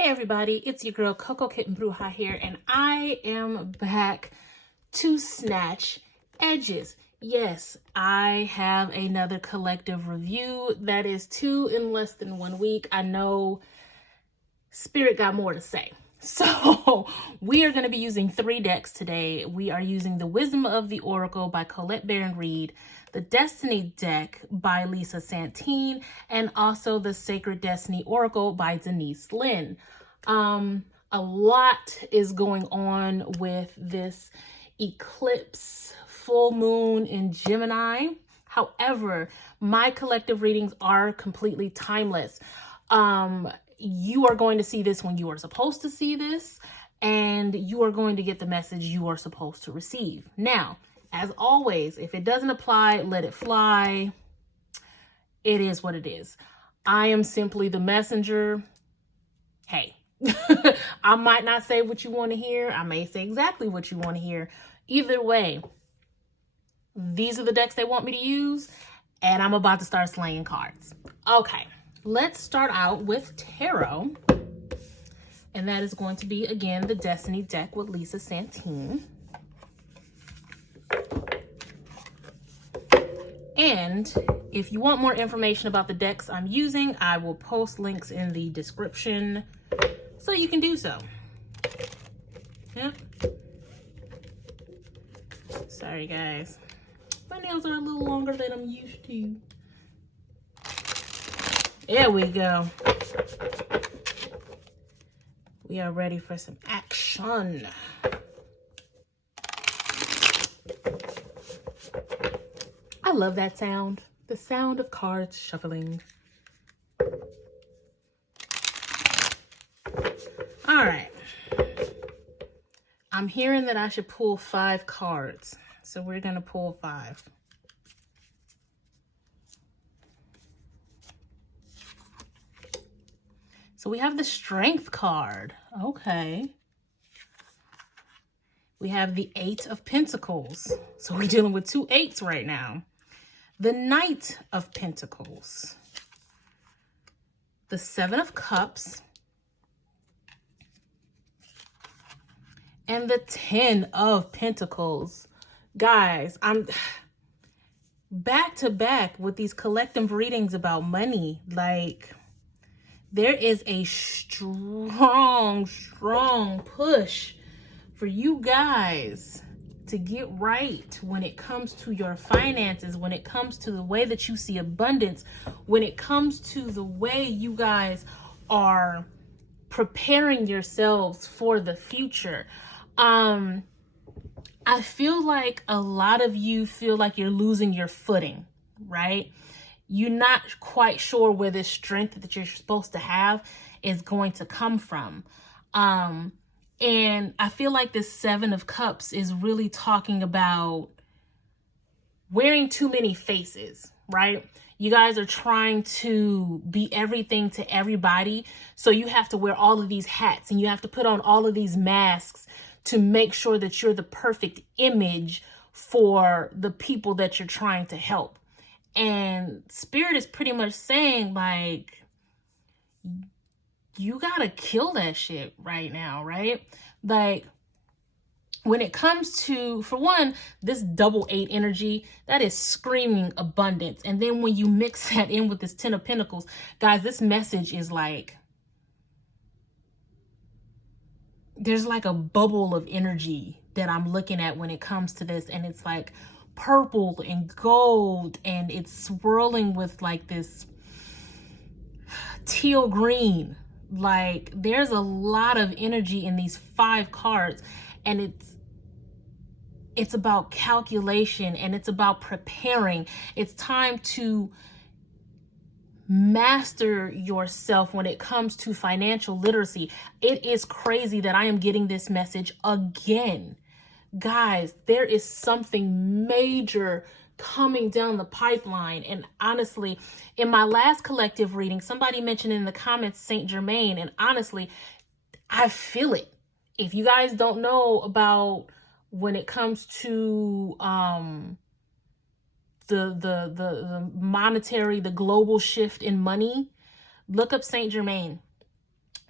Hey everybody, it's your girl Coco Kitten Bruja here, and I am back to snatch edges. Yes, I have another collective review. That is 2 in less than 1 week. I know Spirit got more to say. So we are going to be using 3 decks today. We are using the Wisdom of the Oracle by Colette Baron Reed, the Destiny deck by Lisa Santine, and also the Sacred Destiny Oracle by Denise Linn. A lot is going on with this eclipse full moon in Gemini. However, my collective readings are completely timeless. You are going to see this when you are supposed to see this, and you are going to get the message you are supposed to receive. Now, as always, if it doesn't apply, let it fly. It is what it is. I am simply the messenger. Hey, I might not say what you want to hear. I may say exactly what you want to hear. Either way, these are the decks they want me to use, and I'm about to start slaying cards. Okay. Let's start out with tarot, and that is going to be, again, the Destiny deck with Lisa Santine. And if you want more information about the decks I'm using, I will post links in the description so you can do so. Yep. Sorry, guys. My nails are a little longer than I'm used to. There we go. We are ready for some action. I love that sound. The sound of cards shuffling. All right. I'm hearing that I should pull 5 cards. So we're going to pull 5. So we have the Strength card. Okay. We have the 8 of Pentacles. So we're dealing with 2 8s right now. The Knight of Pentacles. The 7 of Cups. And the 10 of Pentacles. Guys, I'm back to back with these collective readings about money. Like, there is a strong push for you guys to get right when it comes to your finances, when it comes to the way that you see abundance, when it comes to the way you guys are preparing yourselves for the future. I feel like a lot of you feel like you're losing your footing, right? You're not quite sure where this strength that you're supposed to have is going to come from. And I feel like this 7 of Cups is really talking about wearing too many faces, right? You guys are trying to be everything to everybody. So you have to wear all of these hats and you have to put on all of these masks to make sure that you're the perfect image for the people that you're trying to help. And Spirit is pretty much saying, like, you gotta kill that shit right now, right? Like, when it comes to, for one, this double 8 energy, that is screaming abundance. And then when you mix that in with this 10 of Pentacles, guys, this message is like, there's like a bubble of energy that I'm looking at when it comes to this. And it's like purple and gold, and it's swirling with like this teal green. Like, there's a lot of energy in these 5 cards, and it's about calculation, and it's about preparing. It's time to master yourself when it comes to financial literacy. It is crazy that I am getting this message again. Guys, there is something major coming down the pipeline. And honestly, in my last collective reading, somebody mentioned in the comments Saint Germain, and honestly, I feel it. If you guys don't know about when it comes to the monetary, the global shift in money, look up Saint Germain.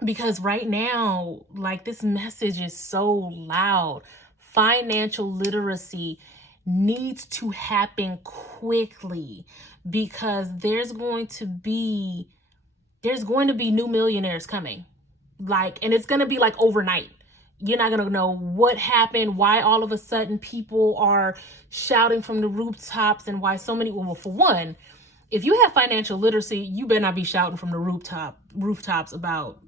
Because right now, like, this message is so loud. Financial literacy needs to happen quickly, because there's going to be new millionaires coming. Like, and it's going to be like overnight. You're not going to know what happened, why all of a sudden people are shouting from the rooftops, and why so many, well, for one, if you have financial literacy, you better not be shouting from the rooftops about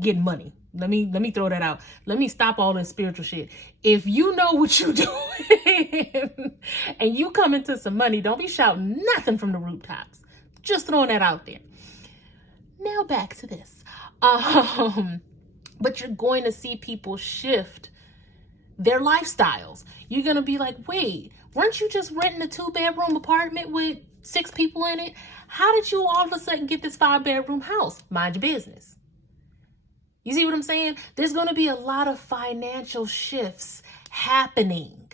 getting money. Let me throw that out. Let me stop all this spiritual shit. If you know what you're doing and you come into some money, don't be shouting nothing from the rooftops. Just throwing that out there. Now back to this. But you're going to see people shift their lifestyles. You're going to be like, wait, weren't you just renting a 2-bedroom apartment with 6 people in it? How did you all of a sudden get this 5-bedroom house? Mind your business. You see what I'm saying? There's going to be a lot of financial shifts happening,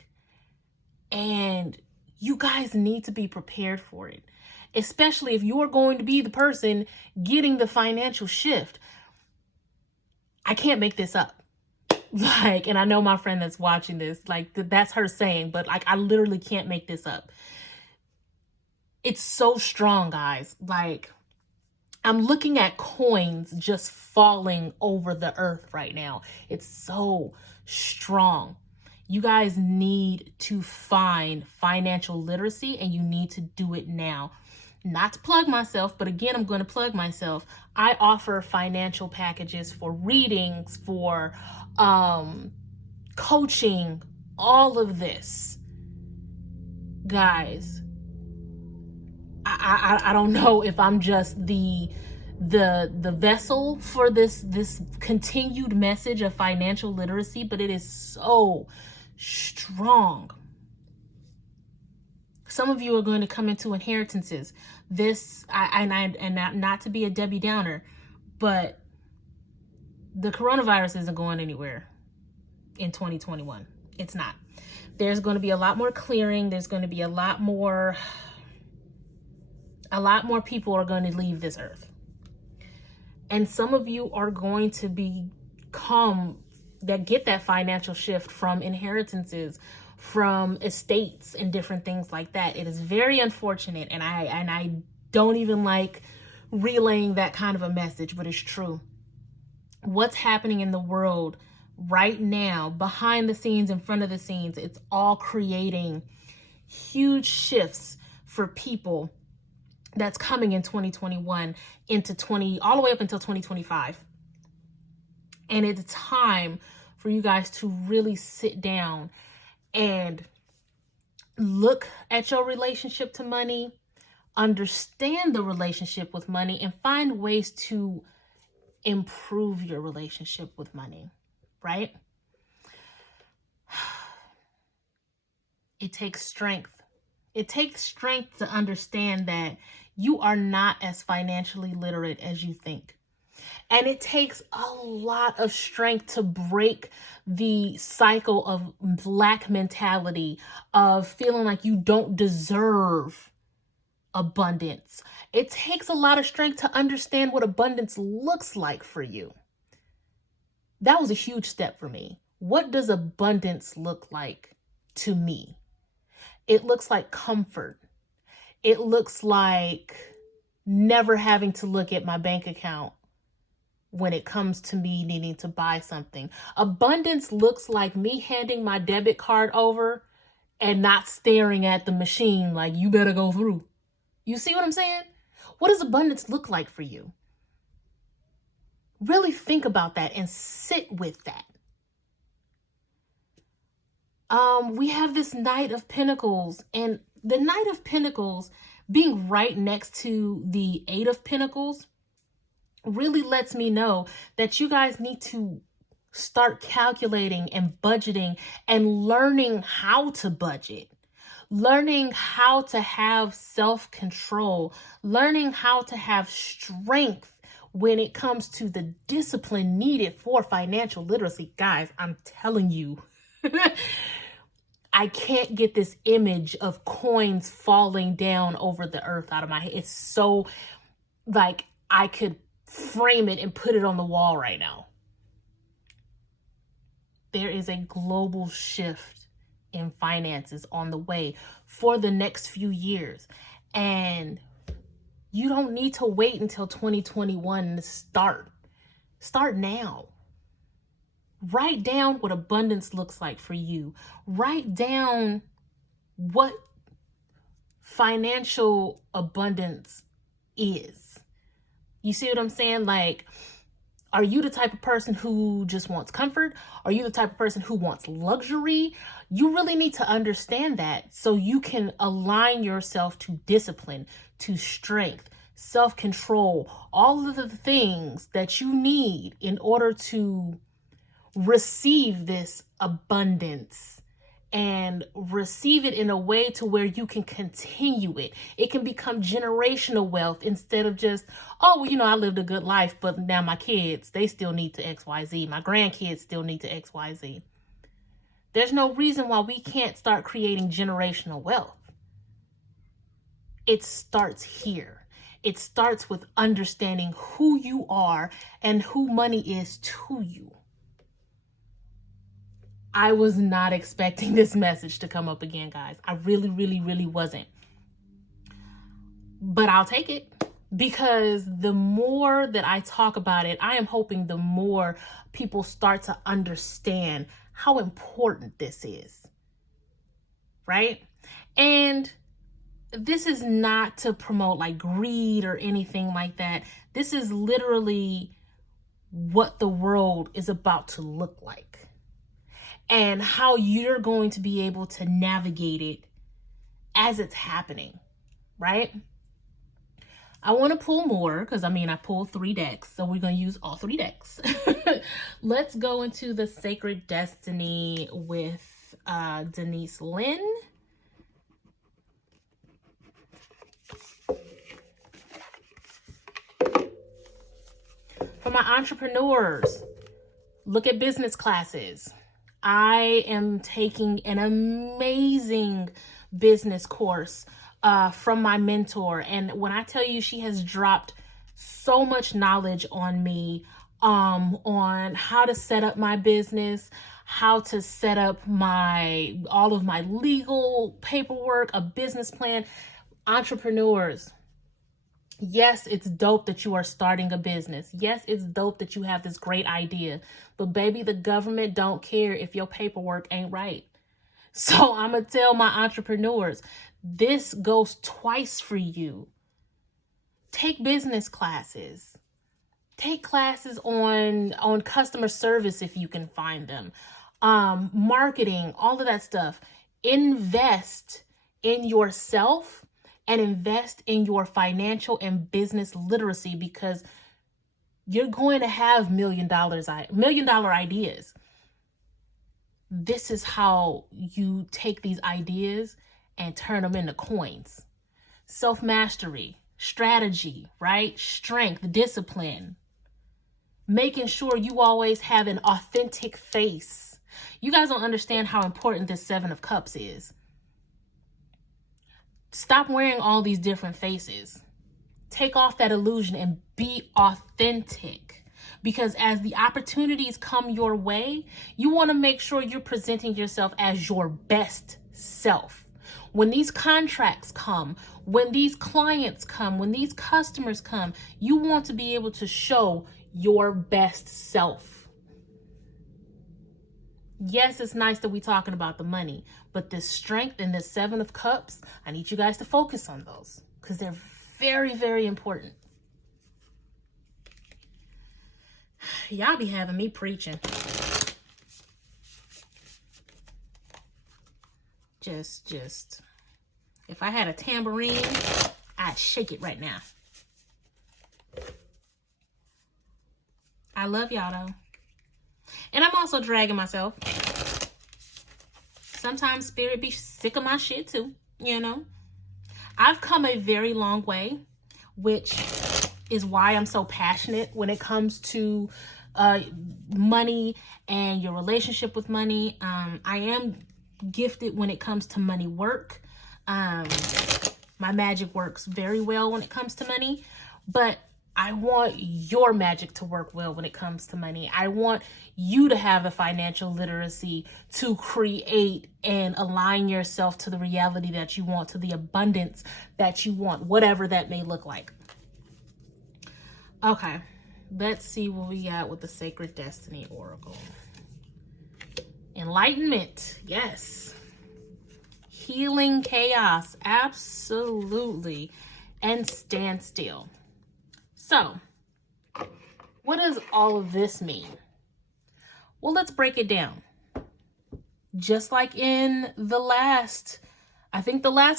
and you guys need to be prepared for it, especially if you're going to be the person getting the financial shift. I can't make this up. Like, and I know my friend that's watching this, like, that's her saying, but like, I literally can't make this up. It's so strong, guys. Like, I'm looking at coins just falling over the earth right now. It's so strong. You guys need to find financial literacy, and you need to do it now. Not to plug myself, but again, I'm going to plug myself. I offer financial packages for readings, for coaching, all of this. Guys, I don't know if I'm just the vessel for this continued message of financial literacy, but it is so strong. Some of you are going to come into inheritances. Not to be a Debbie Downer, but the coronavirus isn't going anywhere in 2021. It's not. There's going to be a lot more clearing. There's going to be a lot more people are going to leave this earth. And some of you are going to get that financial shift from inheritances, from estates and different things like that. It is very unfortunate, and I don't even like relaying that kind of a message, but it's true. What's happening in the world right now, behind the scenes, in front of the scenes, it's all creating huge shifts for people that's coming in 2021 all the way up until 2025. And it's time for you guys to really sit down and look at your relationship to money, understand the relationship with money, and find ways to improve your relationship with money, right? It takes strength. It takes strength to understand that you are not as financially literate as you think. And it takes a lot of strength to break the cycle of lack mentality, of feeling like you don't deserve abundance. It takes a lot of strength to understand what abundance looks like for you. That was a huge step for me. What does abundance look like to me? It looks like comfort. It looks like never having to look at my bank account when it comes to me needing to buy something. Abundance looks like me handing my debit card over and not staring at the machine like, you better go through. You see what I'm saying? What does abundance look like for you? Really think about that and sit with that. We have this Knight of Pentacles, and the Knight of Pentacles being right next to the 8 of Pentacles really lets me know that you guys need to start calculating and budgeting and learning how to budget, learning how to have self-control, learning how to have strength when it comes to the discipline needed for financial literacy. Guys, I'm telling you, I can't get this image of coins falling down over the earth out of my head. It's so, like, I could frame it and put it on the wall right now. There is a global shift in finances on the way for the next few years. And you don't need to wait until 2021 to start. Start now. Write down what abundance looks like for you. Write down what financial abundance is. You see what I'm saying? Like, are you the type of person who just wants comfort? Are you the type of person who wants luxury? You really need to understand that so you can align yourself to discipline, to strength, self-control, all of the things that you need in order to receive this abundance and receive it in a way to where you can continue it. It can become generational wealth instead of just, oh, well, I lived a good life, but now my kids, they still need to XYZ. My grandkids still need to XYZ. There's no reason why we can't start creating generational wealth. It starts here. It starts with understanding who you are and who money is to you. I was not expecting this message to come up again, guys. I really wasn't. But I'll take it, because the more that I talk about it, I am hoping the more people start to understand how important this is, right? And this is not to promote like greed or anything like that. This is literally what the world is about to look like, and how you're going to be able to navigate it as it's happening, right? I want to pull more because I pulled 3 decks, so we're going to use all 3 decks. Let's go into the Sacred Destiny with Denise Lynn. For my entrepreneurs, look at business classes. I am taking an amazing business course from my mentor. And when I tell you, she has dropped so much knowledge on me on how to set up my business, how to set up all of my legal paperwork, a business plan. Entrepreneurs, yes, it's dope that you are starting a business. Yes, it's dope that you have this great idea. But baby, the government don't care if your paperwork ain't right. So I'm going to tell my entrepreneurs, this goes twice for you. Take business classes. Take classes on customer service if you can find them. Marketing, all of that stuff. Invest in yourself and invest in your financial and business literacy, because you're going to have $1 million ideas. This is how you take these ideas and turn them into coins. Self-mastery, strategy, right? Strength, discipline. Making sure you always have an authentic face. You guys don't understand how important this 7 of Cups is. Stop wearing all these different faces. Take off that illusion and be authentic. Because as the opportunities come your way, you want to make sure you're presenting yourself as your best self. When these contracts come, when these clients come, when these customers come, you want to be able to show your best self. Yes, it's nice that we're talking about the money, but this strength and this 7 of Cups, I need you guys to focus on those because they're very important. Y'all be having me preaching. Just, if I had a tambourine, I'd shake it right now. I love y'all though. And I'm also dragging myself. Sometimes spirit be sick of my shit too, I've come a very long way, which is why I'm so passionate when it comes to money and your relationship with money. I am gifted when it comes to money work. My magic works very well when it comes to money, but I want your magic to work well when it comes to money. I want you to have the financial literacy to create and align yourself to the reality that you want, to the abundance that you want, whatever that may look like. Okay, let's see what we got with the Sacred Destiny Oracle. Enlightenment, yes. Healing chaos, absolutely. And standstill. So, what does all of this mean? Well, let's break it down. Just like in the last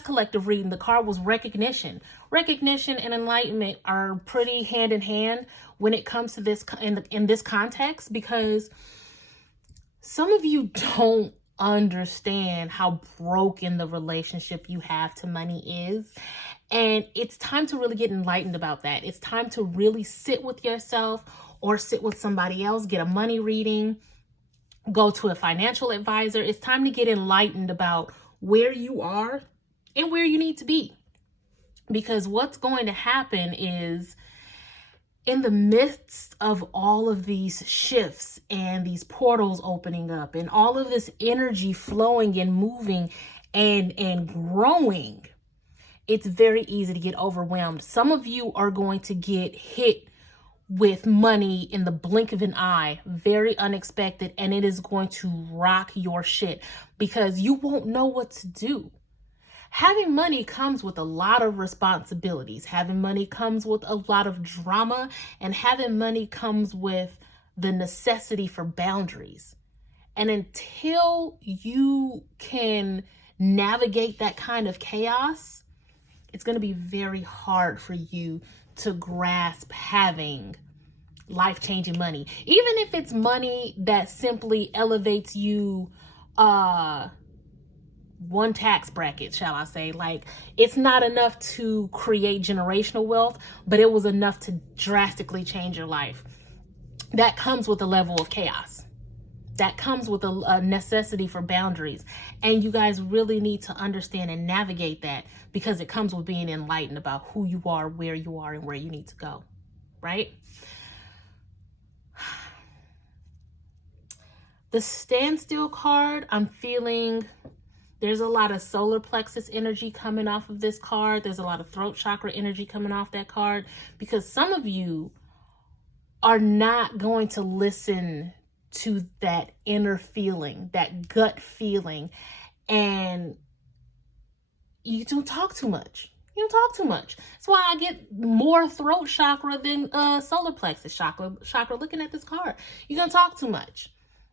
collective reading, the card was recognition. Recognition and enlightenment are pretty hand in hand when it comes to this in this context, because some of you don't understand how broken the relationship you have to money is. And it's time to really get enlightened about that. It's time to really sit with yourself or sit with somebody else, get a money reading, go to a financial advisor. It's time to get enlightened about where you are and where you need to be. Because what's going to happen is, in the midst of all of these shifts and these portals opening up and all of this energy flowing and moving and growing, it's very easy to get overwhelmed. Some of you are going to get hit with money in the blink of an eye, very unexpected, and it is going to rock your shit because you won't know what to do. Having money comes with a lot of responsibilities. Having money comes with a lot of drama, and having money comes with the necessity for boundaries. And until you can navigate that kind of chaos, it's going to be very hard for you to grasp having life-changing money. Even if it's money that simply elevates you one tax bracket, shall I say. Like, it's not enough to create generational wealth, but it was enough to drastically change your life. That comes with a level of chaos. That comes with a necessity for boundaries. And you guys really need to understand and navigate that, because it comes with being enlightened about who you are, where you are, and where you need to go, right? The standstill card, I'm feeling there's a lot of solar plexus energy coming off of this card. There's a lot of throat chakra energy coming off that card, because some of you are not going to listen to that inner feeling, that gut feeling, and you don't talk too much. You don't talk too much. That's why I get more throat chakra than solar plexus chakra looking at this card. You're going to talk too much.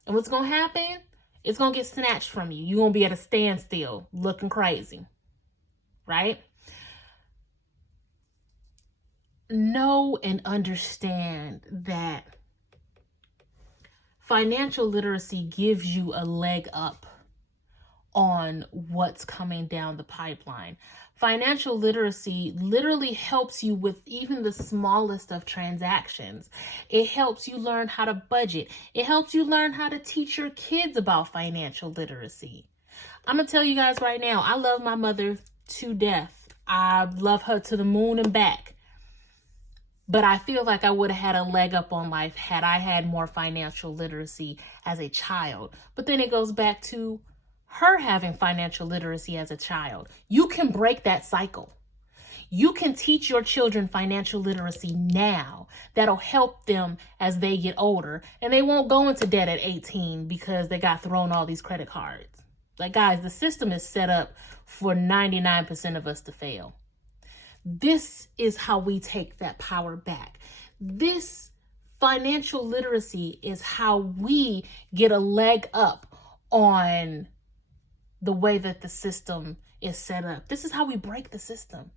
And what's going to happen? It's going to get snatched from you. You're going to be at a standstill looking crazy, right? Know and understand that financial literacy gives you a leg up on what's coming down the pipeline. Financial literacy literally helps you with even the smallest of transactions. It helps you learn how to budget. It helps you learn how to teach your kids about financial literacy. I'm going to tell you guys right now, I love my mother to death. I love her to the moon and back. But I feel like I would have had a leg up on life had I had more financial literacy as a child. But then it goes back to her having financial literacy as a child. You can break that cycle. You can teach your children financial literacy now. That'll help them as they get older, and they won't go into debt at 18 because they got thrown all these credit cards. Like, guys, the system is set up for 99% of us to fail. This is how we take that power back. This financial literacy is how we get a leg up on the way that the system is set up. This is how we break the system.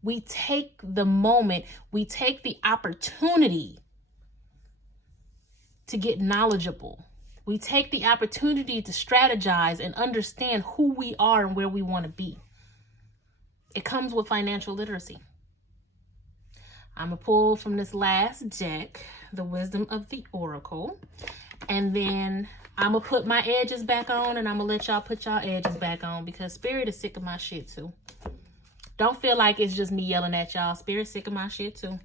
We take the moment, we take the opportunity to get knowledgeable. We take the opportunity to strategize and understand who we are and where we want to be. It comes with financial literacy. I'm going to pull from this last deck, the Wisdom of the Oracle, and then I'm going to put my edges back on, and I'm going to let y'all put y'all edges back on, because Spirit is sick of my shit too. Don't feel like it's just me yelling at y'all. Spirit's sick of my shit too.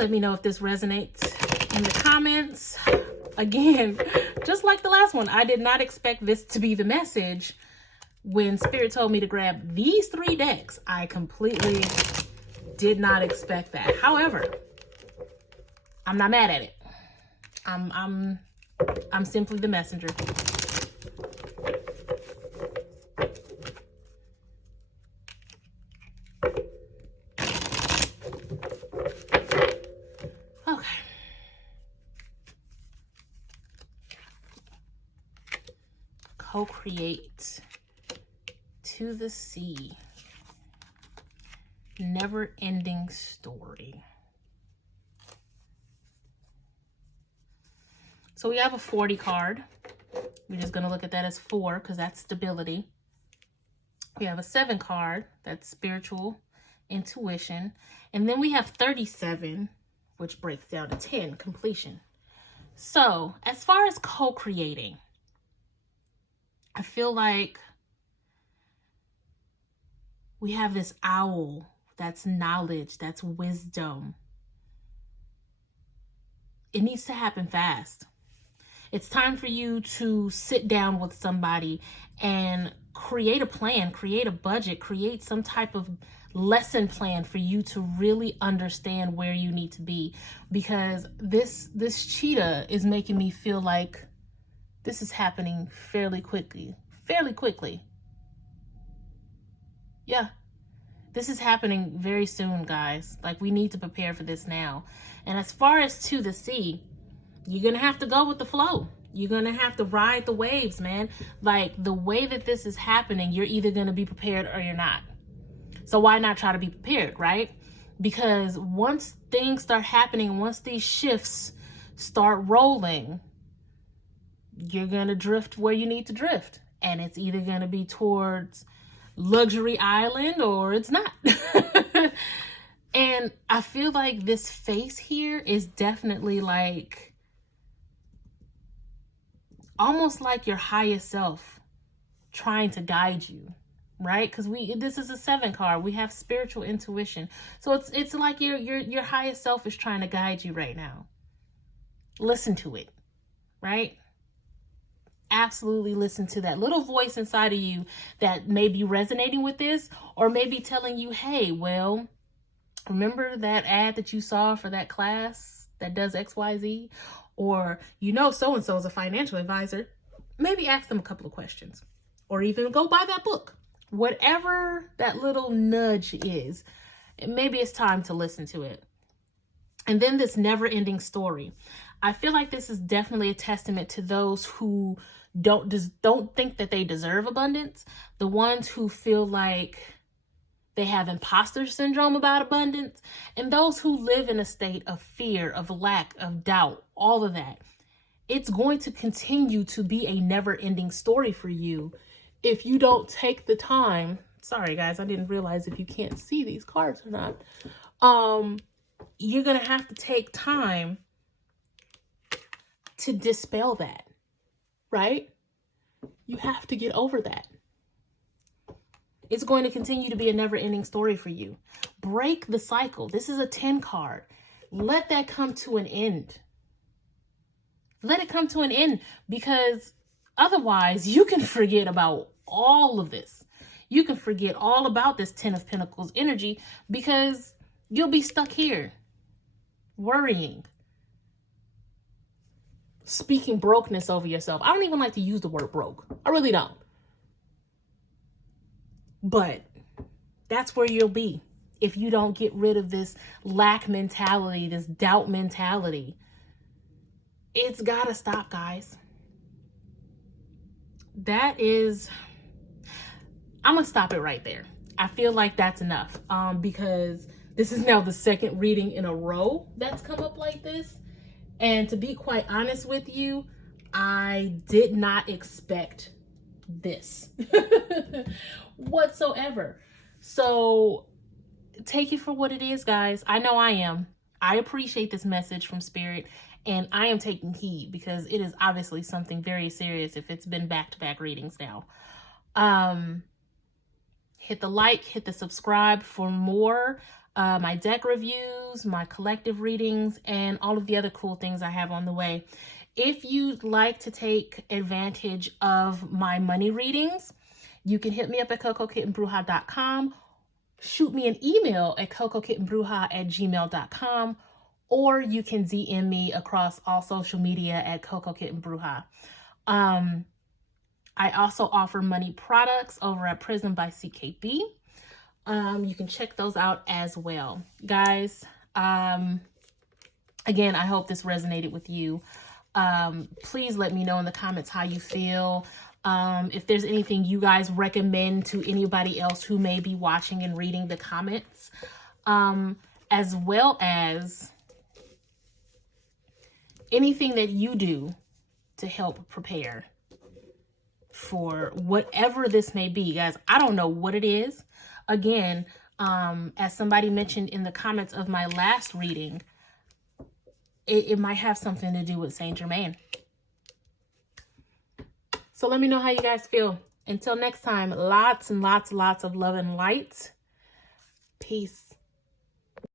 Let me know if this resonates in the comments. Again, just like the last one, I did not expect this to be the message. When Spirit told me to grab these 3 decks, I completely did not expect that. However, I'm not mad at it. I'm simply the messenger. Okay. Co-create. To the sea. Never-ending story. So we have a 40 card. We're just going to look at that as 4 because that's stability. We have a 7 card. That's spiritual intuition. And then we have 37, which breaks down to 10, completion. So as far as co-creating, I feel like we have this owl. That's knowledge. That's wisdom. It needs to happen fast. It's time for you to sit down with somebody and create a plan, create a budget, create some type of lesson plan for you to really understand where you need to be. Because this cheetah is making me feel like this is happening fairly quickly. Yeah. This is happening very soon, guys. Like, we need to prepare for this now. And as far as to the sea, you're going to have to go with the flow. You're going to have to ride the waves, man. Like, the way that this is happening, you're either going to be prepared or you're not. So why not try to be prepared, right? Because once things start happening, once these shifts start rolling, you're going to drift where you need to drift. And it's either going to be towards luxury island or it's not. And I feel like this face here is definitely like almost like your highest self trying to guide you, right? Because this is a 7 card. We have spiritual intuition. So it's like your highest self is trying to guide you right now. Listen to it, right? Absolutely listen to that little voice inside of you that may be resonating with this, or maybe telling you, hey, well, remember that ad that you saw for that class that does XYZ? Or, so-and-so is a financial advisor. Maybe ask them a couple of questions, or even go buy that book. Whatever that little nudge is, maybe it's time to listen to it. And then this never-ending story. I feel like this is definitely a testament to those who don't think that they deserve abundance. The ones who feel like they have imposter syndrome about abundance, and those who live in a state of fear, of lack, of doubt, all of that. It's going to continue to be a never-ending story for you if you don't take the time. Sorry, guys, I didn't realize if you can't see these cards or not. You're going to have to take time to dispel that, right? You have to get over that. It's going to continue to be a never-ending story for you. Break the cycle. This is a 10 card. Let that come to an end. Let it come to an end, because otherwise you can forget about all of this. You can forget all about this 10 of Pentacles energy, because you'll be stuck here worrying, speaking brokenness over yourself. I don't even like to use the word broke. I really don't. But that's where you'll be if you don't get rid of this lack mentality, this doubt mentality. It's got to stop, guys. I'm going to stop it right there. I feel like that's enough, because this is now the second reading in a row that's come up like this. And to be quite honest with you, I did not expect this whatsoever. So take it for what it is, guys. I know I am. I appreciate this message from Spirit, and I am taking heed, because it is obviously something very serious if it's been back-to-back readings now. Hit the like, hit the subscribe for more. my deck reviews, my collective readings, and all of the other cool things I have on the way. If you'd like to take advantage of my money readings, you can hit me up at cocokittenbruja.com, shoot me an email at cocokittenbruja@gmail.com, or you can DM me across all social media at cocokittenbruja. I also offer money products over at Prism by CKB. You can check those out as well. Guys, again, I hope this resonated with you. Please let me know in the comments how you feel. If there's anything you guys recommend to anybody else who may be watching and reading the comments, as well as anything that you do to help prepare for whatever this may be. Guys, I don't know what it is. Again, as somebody mentioned in the comments of my last reading, it might have something to do with Saint Germain. So let me know how you guys feel. Until next time, lots and lots of love and light. Peace.